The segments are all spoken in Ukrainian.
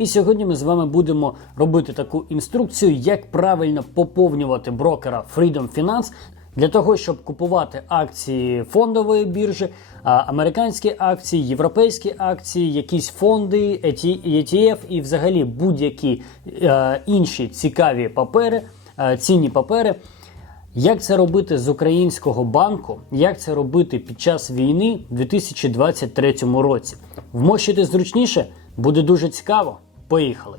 І сьогодні ми з вами будемо робити таку інструкцію, як правильно поповнювати брокера Freedom Finance для того, щоб купувати акції фондової біржі, американські акції, європейські акції, якісь фонди, ETF і взагалі будь-які е, інші цікаві папери, е, цінні папери. Як це робити з українського банку? Як це робити під час війни в 2023 році? Вмощити зручніше буде дуже цікаво. Поїхали!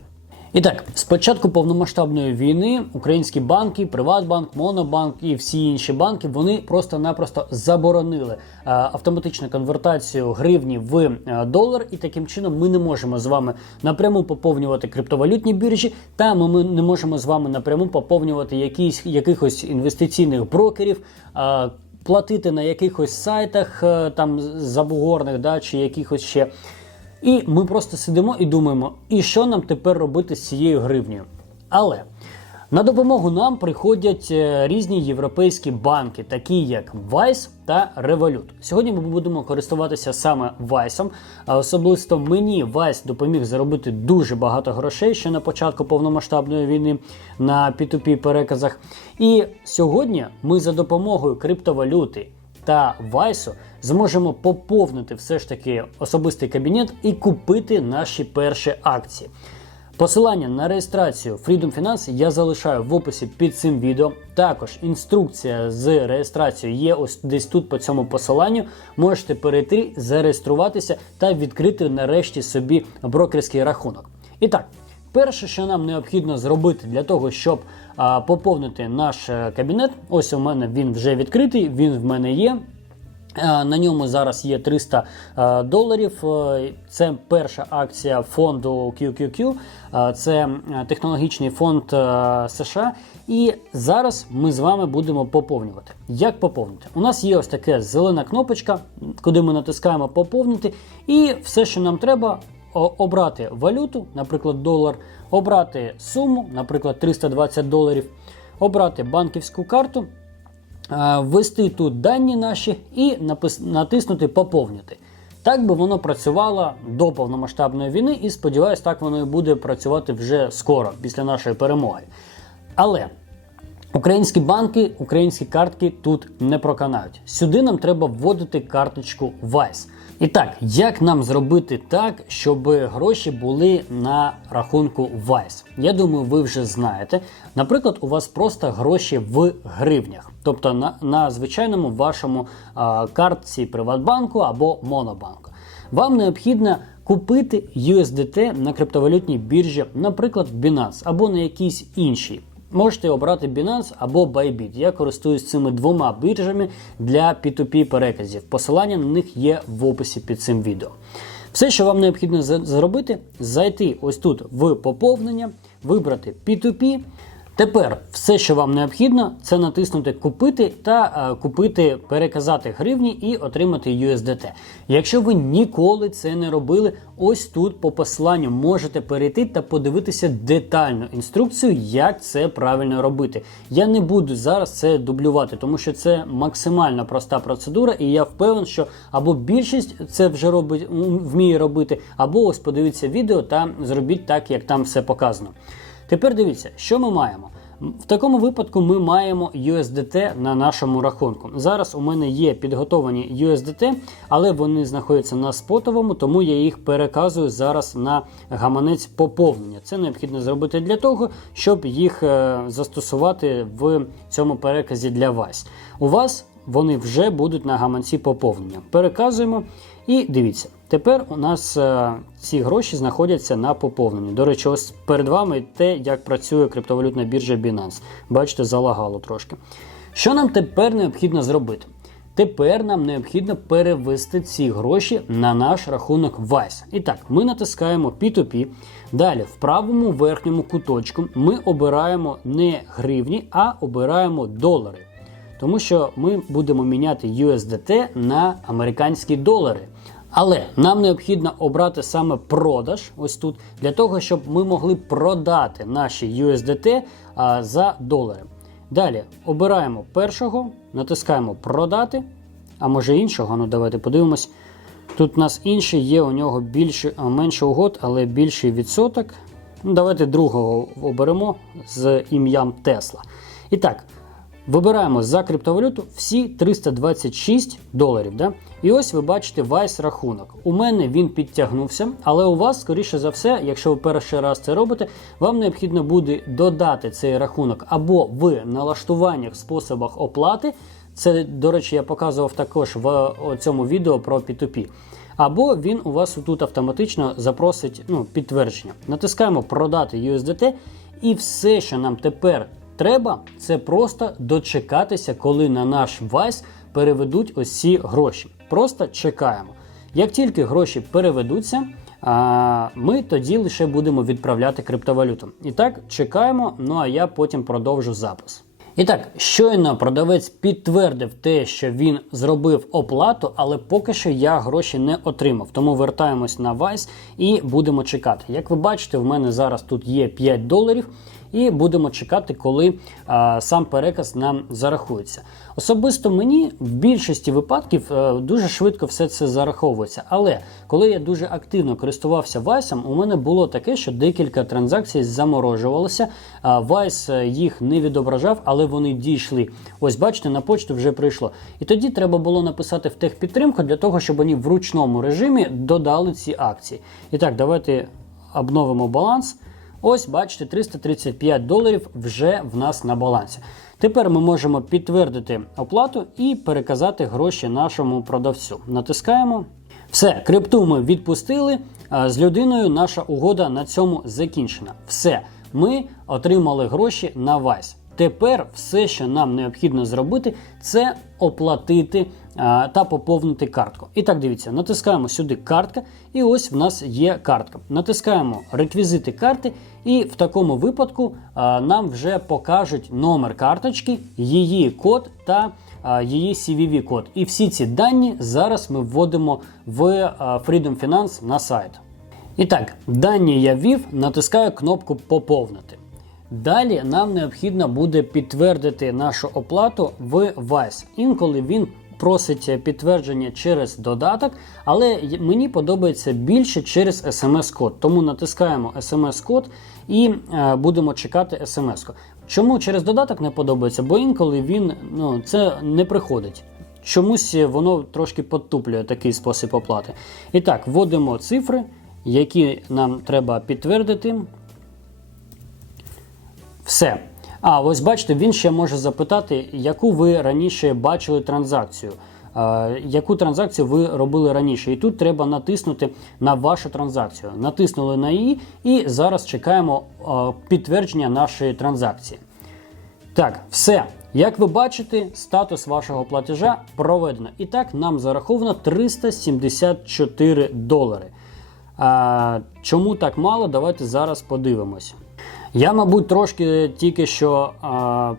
І так, з початку повномасштабної війни українські банки, Приватбанк, Монобанк і всі інші банки вони просто-напросто заборонили е, автоматичну конвертацію гривні в е, долар, і таким чином ми не можемо з вами напряму поповнювати криптовалютні біржі, та ми, не можемо з вами напряму поповнювати якісь якихось інвестиційних брокерів. е, Платити на якихось сайтах там забугорних, да, чи якихось ще і ми просто сидимо і думаємо, і що нам тепер робити з цією гривнею. Але на допомогу нам приходять е, різні європейські банки, такі як Vice та Revolut. Сьогодні ми будемо користуватися саме Vice. А особисто мені Vice допоміг заробити дуже багато грошей ще на початку повномасштабної війни на P2P переказах. І сьогодні ми за допомогою криптовалюти та Вайсу зможемо поповнити все ж таки особистий кабінет і купити наші перші акції. Посилання на реєстрацію Freedom Finance я залишаю в описі під цим відео. Також інструкція з реєстрацією є ось десь тут по цьому посиланню. Можете перейти, зареєструватися та відкрити нарешті собі брокерський рахунок. І так, перше, що нам необхідно зробити для того, щоб а, поповнити наш е, кабінет, ось у мене він вже відкритий, він в мене є. Е, На ньому зараз є 300 е, доларів. Е, Це перша акція фонду QQQ, це технологічний фонд США. І зараз ми з вами будемо поповнювати. Як поповнити? У нас є ось така зелена кнопочка, куди ми натискаємо поповнити, і все, що нам треба, обрати валюту, наприклад, долар, обрати суму, наприклад, 320 доларів, обрати банківську карту. Ввести тут дані наші і натиснути Поповнити. Так би воно працювало до повномасштабної війни, і сподіваюсь, так воно і буде працювати вже скоро, після нашої перемоги. Але українські банки, українські картки тут не проканають. Сюди нам треба вводити карточку Vice. І так, як нам зробити так, щоб гроші були на рахунку Vice? Я думаю, ви вже знаєте. Наприклад, у вас просто гроші в гривнях, тобто на, на звичайному вашому а, картці Приватбанку або Монобанку. Вам необхідно купити USDT на криптовалютній біржі, наприклад, Binance або на якійсь іншій. Можете обрати Binance або Bybit. Я користуюсь цими двома біржами для P2P переказів. Посилання на них є в описі під цим відео. Все, що вам необхідно зробити, зайти ось тут в поповнення, вибрати P2P. Тепер все, що вам необхідно, це натиснути Купити та е, купити, переказати гривні і отримати USDT. Якщо ви ніколи це не робили, ось тут по посиланню можете перейти та подивитися детальну інструкцію, як це правильно робити. Я не буду зараз це дублювати, тому що це максимально проста процедура, і я впевнений, що або більшість це вже робить, вміє робити, або ось подивіться відео та зробіть так, як там все показано. Тепер дивіться, що ми маємо. В такому випадку ми маємо USDT на нашому рахунку. Зараз у мене є підготовані USDT, але вони знаходяться на спотовому, тому я їх переказую зараз на гаманець поповнення. Це необхідно зробити для того, щоб їх е, застосувати в цьому переказі для вас. У вас вони вже будуть на гаманці поповнення. Переказуємо і дивіться. Тепер у нас е, ці гроші знаходяться на поповненні. До речі, ось перед вами те, як працює криптовалютна біржа Binance. Бачите, залагало трошки. Що нам тепер необхідно зробити? Тепер нам необхідно перевести ці гроші на наш рахунок Vice. І так, ми натискаємо P2P. Далі, в правому верхньому куточку, ми обираємо не гривні, а обираємо долари. Тому що ми будемо міняти USDT на американські долари. Але нам необхідно обрати саме продаж ось тут, для того, щоб ми могли продати наші USDT а, за долари. Далі обираємо першого, натискаємо продати, а може іншого. Ну давайте подивимось. Тут у нас інший, є у нього більше, менше угод, але більший відсоток. Ну, давайте другого оберемо з ім'ям Тесла. І так, вибираємо за криптовалюту всі 326 доларів. Да? І ось ви бачите Vice рахунок. У мене він підтягнувся, але у вас, скоріше за все, якщо ви перший раз це робите, вам необхідно буде додати цей рахунок або в налаштуваннях способах оплати. Це, до речі, я показував також в цьому відео про P2P. Або він у вас тут автоматично запросить ну, підтвердження. Натискаємо продати USDT, і все, що нам тепер треба, це просто дочекатися, коли на наш Vice переведуть ці гроші. Просто чекаємо. Як тільки гроші переведуться, ми тоді лише будемо відправляти криптовалюту. І так, чекаємо, ну а я потім продовжу запис. І так, щойно продавець підтвердив те, що він зробив оплату, але поки що я гроші не отримав. Тому вертаємось на Vice і будемо чекати. Як ви бачите, в мене зараз тут є 5 доларів, і будемо чекати, коли а, сам переказ нам зарахується. Особисто мені в більшості випадків а, дуже швидко все це зараховується. Але коли я дуже активно користувався Vice, у мене було таке, що декілька транзакцій заморожувалося. А, Vice їх не відображав, але вони дійшли. Ось бачите, на почту вже прийшло. І тоді треба було написати в техпідтримку для того, щоб вони в ручному режимі додали ці акції. І так, давайте обновимо баланс. Ось, бачите, 335 доларів вже в нас на балансі. Тепер ми можемо підтвердити оплату і переказати гроші нашому продавцю. Натискаємо. Все, крипту ми відпустили. З людиною наша угода на цьому закінчена. Все, ми отримали гроші на Vice. Тепер все, що нам необхідно зробити, це оплатити а, та поповнити картку. І так, дивіться, натискаємо сюди картка, і ось в нас є картка. Натискаємо реквізити карти, і в такому випадку а, нам вже покажуть номер карточки, її код та а, її CVV код. І всі ці дані зараз ми вводимо в Freedom Finance на сайт. І так, дані я ввів, натискаю кнопку Поповнити. Далі нам необхідно буде підтвердити нашу оплату в Vice. Інколи він просить підтвердження через додаток, але мені подобається більше через смс-код. Тому натискаємо смс-код і е, будемо чекати смс-ку. Чому через додаток не подобається? Бо інколи він ну, це не приходить. Чомусь воно трошки підтуплює такий спосіб оплати. І так, вводимо цифри, які нам треба підтвердити. Все. А ось бачите, він ще може запитати, яку ви раніше бачили транзакцію. Яку транзакцію ви робили раніше? І тут треба натиснути на вашу транзакцію. Натиснули на її, і зараз чекаємо підтвердження нашої транзакції. Так, все. Як ви бачите, статус вашого платежа проведено. І так, нам зараховано 374 долари. А, чому так мало? Давайте зараз подивимося. Я, мабуть, трошки тільки що а,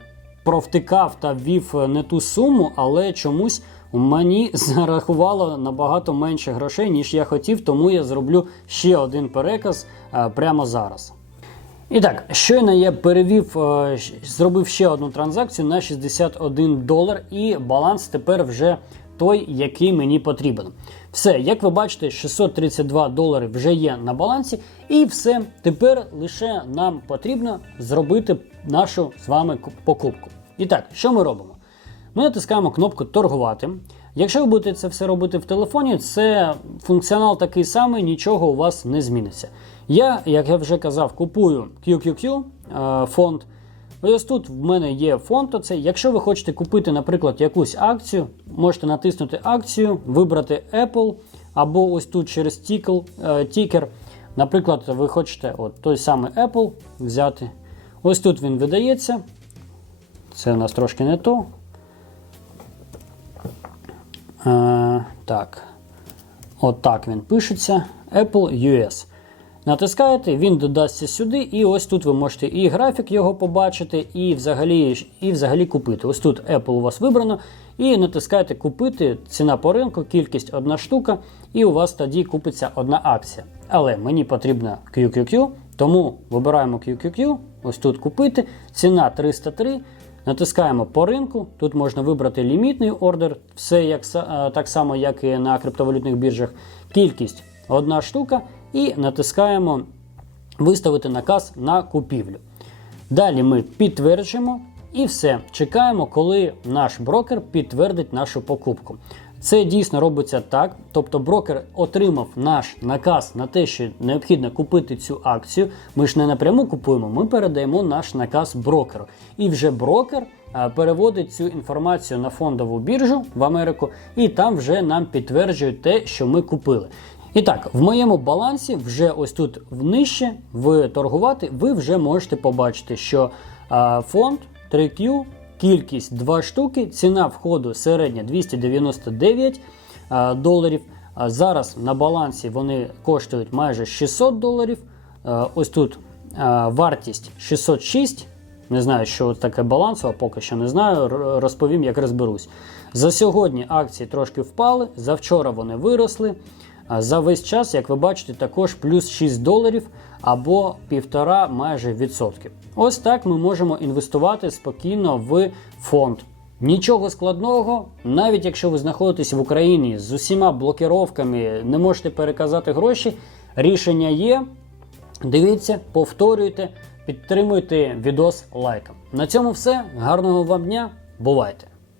провтикав та ввів не ту суму, але чомусь мені зарахувало набагато менше грошей, ніж я хотів, тому я зроблю ще один переказ а, прямо зараз. І так, щойно я перевів, а, зробив ще одну транзакцію на 61 долар, і баланс тепер вже той, який мені потрібен. Все, як ви бачите, 632 долари вже є на балансі, і все. Тепер лише нам потрібно зробити нашу з вами покупку. І так, що ми робимо? Ми натискаємо кнопку торгувати. Якщо ви будете це все робити в телефоні, це функціонал такий самий, нічого у вас не зміниться. Я, як я вже казав, купую QQQ е, фонд. Ось тут в мене є фонд. Оцей. Якщо ви хочете купити, наприклад, якусь акцію, можете натиснути акцію, вибрати Apple, або ось тут через е, тікер. Наприклад, ви хочете от той самий Apple взяти. Ось тут він видається. Це у нас трошки не то. Е, так. От так він пишеться. Apple US. Натискаєте, він додасться сюди, і ось тут ви можете і графік його побачити, і взагалі і взагалі купити. Ось тут Apple у вас вибрано, і натискаєте купити, ціна по ринку, кількість одна штука, і у вас тоді купиться одна акція. Але мені потрібна QQQ, тому вибираємо QQQ, ось тут купити, ціна 303. Натискаємо по ринку. Тут можна вибрати лімітний ордер, все як, е, так само, як і на криптовалютних біржах. Кількість одна штука, і натискаємо виставити наказ на купівлю. Далі ми підтверджуємо і все. Чекаємо, коли наш брокер підтвердить нашу покупку. Це дійсно робиться так. Тобто брокер отримав наш наказ на те, що необхідно купити цю акцію. Ми ж не напряму купуємо, ми передаємо наш наказ брокеру. І вже брокер переводить цю інформацію на фондову біржу в Америку, і там вже нам підтверджують те, що ми купили. І так, в моєму балансі вже ось тут нижче в торгувати, ви вже можете побачити, що а, фонд 3Q, кількість 2 штуки, ціна входу середня 299 а, доларів. А зараз на балансі вони коштують майже 600 доларів. А, ось тут а, вартість 606. Не знаю, що таке балансово, поки що не знаю. Розповім, як розберусь. За сьогодні акції трошки впали, завчора вони виросли. За весь час, як ви бачите, також плюс 6 доларів або півтора майже відсотки. Ось так ми можемо інвестувати спокійно в фонд. Нічого складного, навіть якщо ви знаходитесь в Україні з усіма блокировками, не можете переказати гроші. Рішення є. Дивіться, повторюйте, підтримуйте відос лайком. На цьому все. Гарного вам дня. Бувайте!